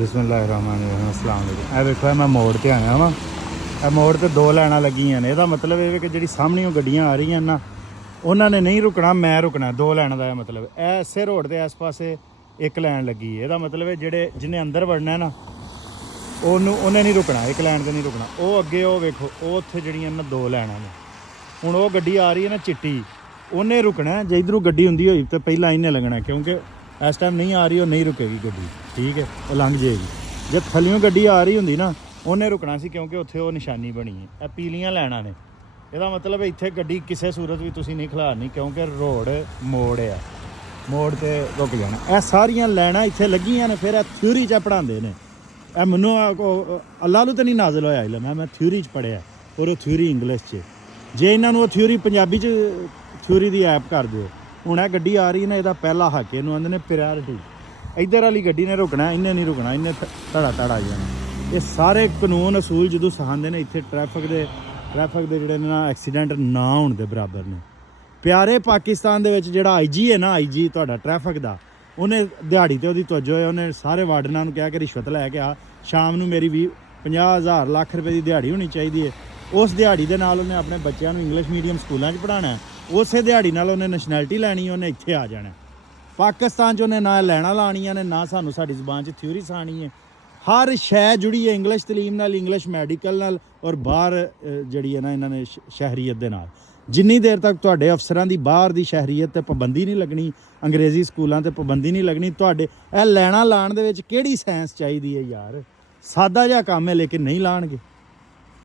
ਬਿਸਮਿल्लाहिर्रहमानिर्रहीम अस्सलाम वालेकुम। ਇਹ ਵੇਖੋ ਮੈਂ ਮੋੜ ਤੇ ਆਇਆ ਵਾਂ। ਇਹ ਮੋੜ ਤੇ ਦੋ ਲਾਈਨਾਂ ਲੱਗੀਆਂ ਨੇ। ਇਹਦਾ ਮਤਲਬ ਇਹ ਕਿ ਜਿਹੜੀ ਸਾਹਮਣੀਆਂ ਗੱਡੀਆਂ ਆ ਰਹੀਆਂ ਨਾ ਉਹਨਾਂ ਨੇ ਨਹੀਂ ਰੁਕਣਾ, ਮੈਂ ਰੁਕਣਾ। ਦੋ ਲਾਈਨਾਂ ਦਾ ਮਤਲਬ ਇਹ ਇਸੇ ਰੋਡ ਦੇ ਇਸ ਪਾਸੇ ਇੱਕ ਲਾਈਨ ਲੱਗੀ ਹੈ। ਇਹਦਾ ਮਤਲਬ ਹੈ ਜਿਹੜੇ ਜਿਹਨੇ ਅੰਦਰ ਵੜਨਾ ਨਾ ਉਹਨੇ ਨਹੀਂ ਰੁਕਣਾ, ਇੱਕ ਲਾਈਨ ਤੇ ਨਹੀਂ ਰੁਕਣਾ। ਉਹ ਅੱਗੇ ਉਹ ਵੇਖੋ ਉਹ ਉੱਥੇ ਜਿਹੜੀਆਂ ਨਾ ਦੋ ਲਾਈਨਾਂ ਨੇ। ਹੁਣ ਉਹ ਗੱਡੀ ਆ ਰਹੀ ਹੈ ਨਾ ਚਿੱਟੀ, ਉਹਨੇ ਰੁਕਣਾ। ਜੇ ਇੱਧਰੋਂ ਗੱਡੀ ਹੁੰਦੀ ਹੋਈ ਤਾਂ ਪਹਿਲਾਂ ਇਹਨੇ ਲੱਗਣਾ, ਕਿਉਂਕਿ ਇਸ ਟਾਈਮ ਨਹੀਂ ਆ ਰਹੀ, ਉਹ ਨਹੀਂ ਰੁਕੇਗੀ ਗੱਡੀ, ਠੀਕ ਹੈ, ਉਹ ਲੰਘ ਜਾਏਗੀ। ਜੇ ਥੱਲਿਓਂ ਗੱਡੀ ਆ ਰਹੀ ਹੁੰਦੀ ਨਾ ਉਹਨੇ ਰੁਕਣਾ ਸੀ, ਕਿਉਂਕਿ ਉੱਥੇ ਉਹ ਨਿਸ਼ਾਨੀ ਬਣੀ ਹੈ। ਇਹ ਪੀਲੀਆਂ ਲਾਈਨਾਂ ਨੇ। ਇਹਦਾ ਮਤਲਬ ਇੱਥੇ ਗੱਡੀ ਕਿਸੇ ਸੂਰਤ ਵੀ ਤੁਸੀਂ ਨਹੀਂ ਖਿਲਾਰਨੀ, ਕਿਉਂਕਿ ਰੋਡ ਮੋੜ ਆ, ਮੋੜ ਤੇ ਰੁਕ ਜਾਣਾ। ਇਹ ਸਾਰੀਆਂ ਲਾਈਨਾਂ ਇੱਥੇ ਲੱਗੀਆਂ ਨੇ। ਫਿਰ ਇਹ ਥਿਊਰੀ 'ਚ ਪੜ੍ਹਾਉਂਦੇ ਨੇ। ਇਹ ਮੈਨੂੰ ਅੱਲਾ ਨੂੰ ਤਾਂ ਨਹੀਂ ਨਾਜ਼ਲ ਹੋਇਆ ਇਲਮ, ਮੈਂ ਥਿਊਰੀ 'ਚ ਪੜ੍ਹਿਆ, ਔਰ ਉਹ ਥਿਊਰੀ ਇੰਗਲਿਸ਼ 'ਚ। ਜੇ ਇਹਨਾਂ ਨੂੰ ਉਹ ਥਿਊਰੀ ਪੰਜਾਬੀ 'ਚ ਥਿਊਰੀ ਦੀ ਐਪ ਕਰ ਦਿਓ। ਹੁਣ ਇਹ ਗੱਡੀ ਆ ਰਹੀ ਨਾ, ਇਹਦਾ ਪਹਿਲਾ ਹੱਕ ਇਹਨੂੰ ਆਉਂਦੇ ਨੇ ਪ੍ਰਾਇਰਟੀ। ਇੱਧਰ ਵਾਲੀ ਗੱਡੀ ਨੇ ਰੁਕਣਾ, ਇਹਨੇ ਨਹੀਂ ਰੁਕਣਾ, ਇਹਨੇ ਧੜਾ ਧੜਾ ਆ ਜਾਣਾ। ਇਹ ਸਾਰੇ ਕਾਨੂੰਨ ਅਸੂਲ ਜਦੋਂ ਸਿਖਾਉਂਦੇ ਨੇ ਇੱਥੇ ਟ੍ਰੈਫਿਕ ਦੇ ਜਿਹੜੇ ਨਾ ਐਕਸੀਡੈਂਟ ਨਾ ਹੋਣ ਦੇ ਬਰਾਬਰ ਨੇ। ਪਿਆਰੇ ਪਾਕਿਸਤਾਨ ਦੇ ਵਿੱਚ ਜਿਹੜਾ ਆਈਜੀ ਹੈ ਨਾ, ਆਈਜੀ ਤੁਹਾਡਾ ਟ੍ਰੈਫਿਕ ਦਾ, ਉਹਨੇ ਦਿਹਾੜੀ ਤੇ ਉਹਦੀ ਤਵੱਜੋ ਹੈ। ਉਹਨੇ ਸਾਰੇ ਵਾਰਡਨਾਂ ਨੂੰ ਕਿਹਾ ਕਿ ਰਿਸ਼ਵਤ ਲੈ ਕੇ ਆ, ਸ਼ਾਮ ਨੂੰ ਮੇਰੀ 50,000 ਲੱਖ ਰੁਪਏ ਦੀ ਦਿਹਾੜੀ ਹੋਣੀ ਚਾਹੀਦੀ ਹੈ। ਉਸ ਦਿਹਾੜੀ ਦੇ ਨਾਲ ਉਹਨੇ ਆਪਣੇ ਬੱਚਿਆਂ ਨੂੰ ਇੰਗਲਿਸ਼ ਮੀਡੀਅਮ ਸਕੂਲਾਂ 'ਚ ਪੜ੍ਹਾਉਣਾ। ਉਸੇ ਦਿਹਾੜੀ ਨਾਲ ਉਹਨੇ ਨੈਸ਼ਨੈਲਿਟੀ ਲੈਣੀ, ਉਹਨੇ ਇੱਥੇ ਆ ਜਾਣਾ। ਪਾਕਿਸਤਾਨ 'ਚ ਉਹਨੇ ਨਾ ਲੈਣਾ ਲਾਣੀਆਂ ਨੇ, ਨਾ ਸਾਨੂੰ ਸਾਡੀ ਜ਼ੁਬਾਨ 'ਚ ਥਿਊਰੀ ਸਿਖਾਉਣੀ ਹੈ। ਹਰ ਸ਼ੈ ਜੁੜੀ ਹੈ ਇੰਗਲਿਸ਼ ਤਲੀਮ ਨਾਲ, ਇੰਗਲਿਸ਼ ਮੈਡੀਕਲ ਨਾਲ, ਔਰ ਬਾਹਰ ਜਿਹੜੀ ਹੈ ਨਾ ਇਹਨਾਂ ਨੇ ਸ਼ਹਿਰੀਅਤ ਦੇ ਨਾਲ। ਜਿੰਨੀ ਦੇਰ ਤੱਕ ਤੁਹਾਡੇ ਅਫਸਰਾਂ ਦੀ ਬਾਹਰ ਦੀ ਸ਼ਹਿਰੀਅਤ 'ਤੇ ਪਾਬੰਦੀ ਨਹੀਂ ਲੱਗਣੀ, ਅੰਗਰੇਜ਼ੀ ਸਕੂਲਾਂ 'ਤੇ ਪਾਬੰਦੀ ਨਹੀਂ ਲੱਗਣੀ, ਤੁਹਾਡੇ ਇਹ ਲੈਣਾ ਲਾਣ ਦੇ ਵਿੱਚ ਕਿਹੜੀ ਸਾਇੰਸ ਚਾਹੀਦੀ ਹੈ ਯਾਰ? ਸਾਦਾ ਜਿਹਾ ਕੰਮ ਹੈ, ਲੇਕਿਨ ਨਹੀਂ ਲਾਣਗੇ।